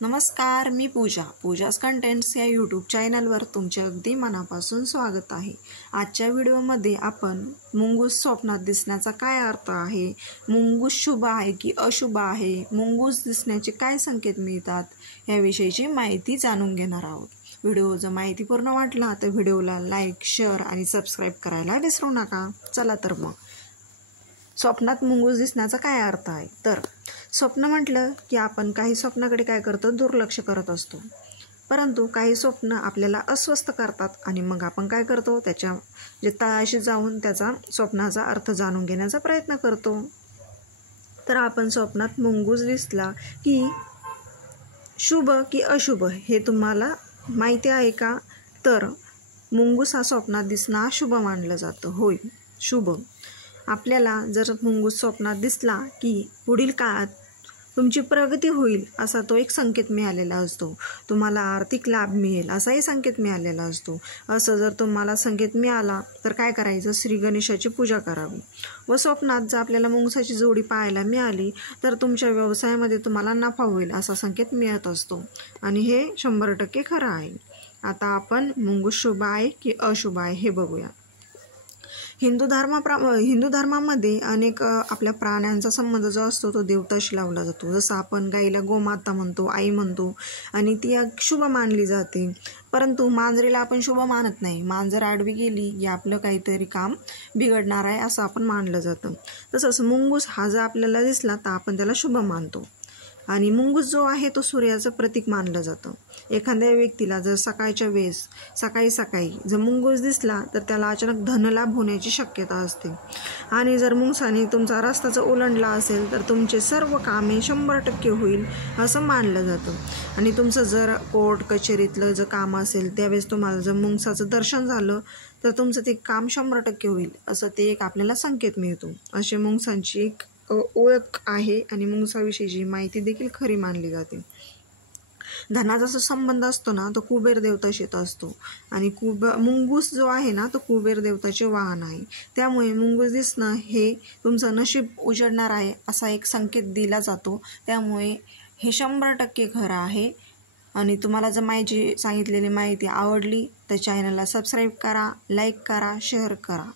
नमस्कार, मी पूजाज कंटेंट्स या यूट्यूब चॅनलवर तुमचे अगदी मनापासून स्वागत आहे। आजच्या व्हिडिओमध्ये आपण मुंगूस स्वप्नात दिसण्याचा काय अर्थ आहे, मुंगूस शुभ आहे की अशुभ आहे, मुंगूस दिसण्याचे काय संकेत मिळतात याविषयीची माहिती जाणून घेणार आहोत। व्हिडिओ जर माहितीपूर्ण वाटला तर व्हिडिओला लाईक, शेअर आणि सबस्क्राईब करायला विसरू नका। चला तर मग स्वप्नात मुंगूस दिसण्याचा काय अर्थ आहे। तर स्वप्न म्हटलं की आपण काही स्वप्नाकडे काय करतो, दुर्लक्ष करत असतो, परंतु काही स्वप्न आपल्याला अस्वस्थ करतात आणि मग आपण काय करतो, त्याच्या तळाशी जाऊन त्याचा स्वप्नाचा अर्थ जाणून घेण्याचा प्रयत्न करतो। तर आपण स्वप्नात मुंगूस दिसला की शुभ की अशुभ हे तुम्हाला माहिती आहे का? तर मुंगूस हा स्वप्नात दिसणं शुभ मानलं जातं। होय, शुभ। आपल्याला जर मुंगूस स्वप्नात दिसला की पुढील काळात तुमची प्रगती होईल असा तो एक संकेत मिळालेला असतो, तुम्हाला आर्थिक लाभ मिळेल असाही संकेत मिळालेला असतो। असं जर तुम्हाला संकेत मिळाला तर काय करायचं, श्री गणेशाची पूजा करावी। व स्वप्नात जर आपल्याला मुंगसाची जोडी पाहायला मिळाली तर तुमच्या व्यवसायामध्ये तुम्हाला नफा होईल असा संकेत मिळत असतो आणि हे 100% खरं आहे। आता आपण मुंगूस शुभ आहे की अशुभ आहे हे बघूया। हिंदू धर्मामध्ये अनेक आपल्या प्राण्यांचा संबंध जो असतो तो देवताशी लावला जातो। जसं आपण गाईला गोमाता म्हणतो, आई म्हणतो आणि ती शुभ मानली जाते, परंतु मांजरीला आपण शुभ मानत नाही। मांजर आडवी गेली की आपलं काहीतरी काम बिघडणार आहे असं आपण मानलं जातं। तसंच मुंगूस हा जर आपल्याला दिसला तर आपण त्याला शुभ मानतो आणि मुंगूस जो आहे तो सूर्याचं प्रतीक मानलं जातं। एखाद्या व्यक्तीला जर सकाळच्या वेळेस सकाळी जर मुंगूस दिसला तर त्याला अचानक धनलाभ होण्याची शक्यता असते आणि जर मुंगसाने तुमचा रस्ता जर ओलांडला असेल तर तुमचे सर्व कामे 100% होईल असं मानलं जातं आणि तुमचं जर कोर्ट कचेरीतलं जर काम असेल त्यावेळेस तुम्हाला जर मुंगसाचं दर्शन झालं तर तुमचं ते काम 100% होईल असं ते एक आपल्याला संकेत मिळतो। अशी मुंगसांची एक ओळख आहे आणि मुंगसाविषयीची माहिती देखील खरी मानली जाते। धनाचा जो संबंध असतो ना तो कुबेर देवताशी असतो आणि मुंगूस जो आहे ना तो कुबेर देवताचे वाहन आहे। त्यामुळे मुंगूस दिसणं हे तुमचं नशीब उजळणार आहे असा एक संकेत दिला जातो। त्यामुळे हे 100% खरं आहे आणि तुम्हाला जर माझी सांगितलेली माहिती आवडली तर चॅनलला सबस्क्राईब करा, लाईक करा, शेअर करा।